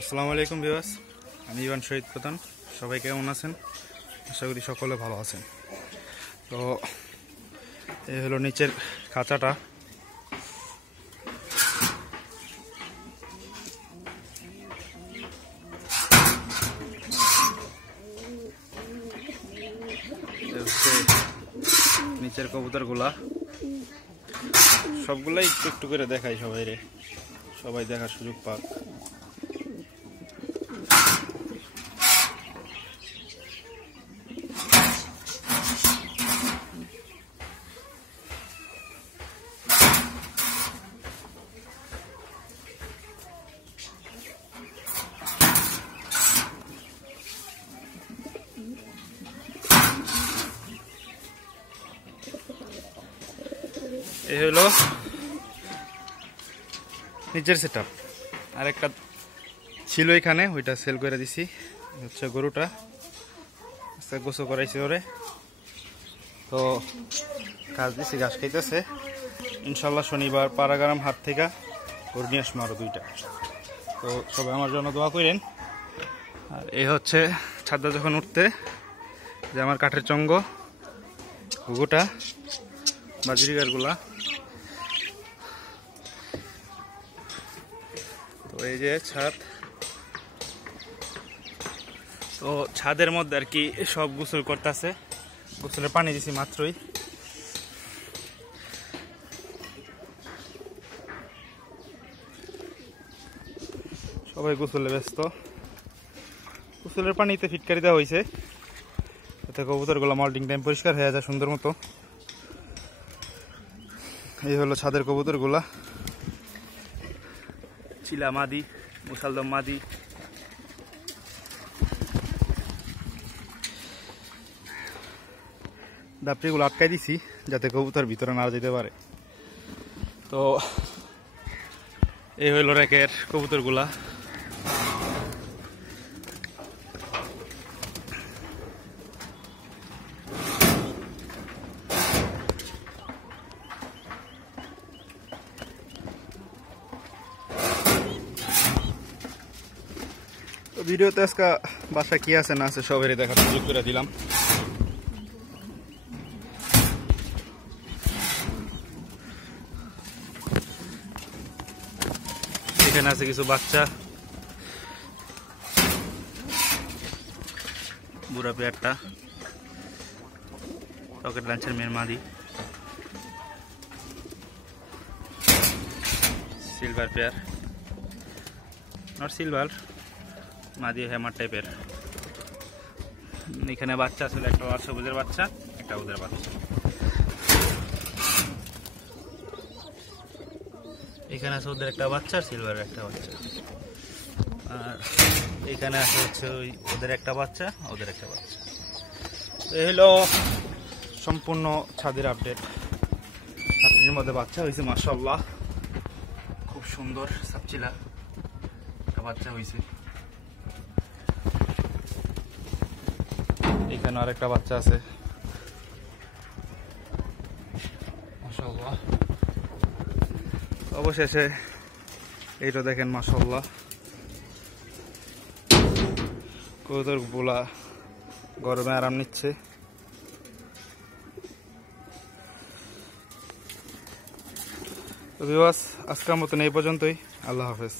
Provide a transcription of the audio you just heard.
আসসালামু আলাইকুম ভিউয়ার্স, আমি ইভান শহীদ প্রধান। সবাই কেমন আছেন? আশা করি সকলে ভালো আছেন। তো এই হলো নিচের খাঁচাটা। নিচের কবুতরগুলা সবগুলাই একটু একটু করে দেখাই সবাই দেখার সুযোগ পাক। এই হলো নিচের সেটআপ। আর একটা ছিল এখানে, ওইটা সেল করে দিছি। হচ্ছে গরুটা গোসল করাইছি ওরে, তো কাজ দিছি, ঘাস খাইতেছে। ইনশাল্লাহ শনিবার পাড়াগ্রাম হাট থেকে গরু নিয়ে আসবো আরো 2টা। তো সবাই আমার জন্য দোয়া করেন। আর এই হচ্ছে ছাদটা যখন উঠতে যে আমার কাঠের চঙ্গ ঘুঘুটা বাজরিগারগুলা। তো এই যে ছাদ, তো ছাদের মধ্যে আর কি সব গোসল করতেছে। গোসলের পানি দিছি মাত্রই। সবাই গোসলে ব্যস্ত। গোসলের পানিতে ফিটকারি দেওয়া হয়েছে, এতে কবুতরগুলো মল্টিং টাইম পরিষ্কার হয়ে যায় সুন্দর মতো। এই হলো ছাদের কবুতরগুলা, চিলা মাদি, মুসালদম মাদি। দাপড়িগুলো আটকাই দিছি যাতে কবুতর ভিতরে না যেতে পারে। তো এই হইল র্যাকের কবুতরগুলা। ভিডিওতে আজকে বাসা কি আছে না আছে সবারই দেখার সুযোগ করে দিলাম। এখানে আছে কিছু বাচ্চা, বুড়া পেয়ারটা রকেট লঞ্চের মেয়ের মাদি, সিলভার পেয়ার, নট সিলভার, মাদি হ্যামার টাইপের। এখানে বাচ্চা ছিল, একটা সবুজের বাচ্চা, একটা ওদের বাচ্চা। এখানে আছে ওদের একটা বাচ্চা, সিলভারের একটা বাচ্চা। আর এখানে আছে হচ্ছে ওদের একটা বাচ্চা, ওদের একটা বাচ্চা। এই হলো সম্পূর্ণ ছাদের আপডেট। ছাদের মধ্যে বাচ্চা হয়েছে মাশাআল্লাহ, খুব সুন্দর সাপচিলা একটা বাচ্চা হয়েছে। এখানে আরেকটা বাচ্চা আছে মাশাআল্লাহ। অবশেষে এইটা দেখেন মাশাআল্লাহ, কবুতরগুলা গরমে আরাম নিচ্ছে। তো ভিউয়ার্স, আজকের মতন এই পর্যন্তই। আল্লাহ হাফেজ।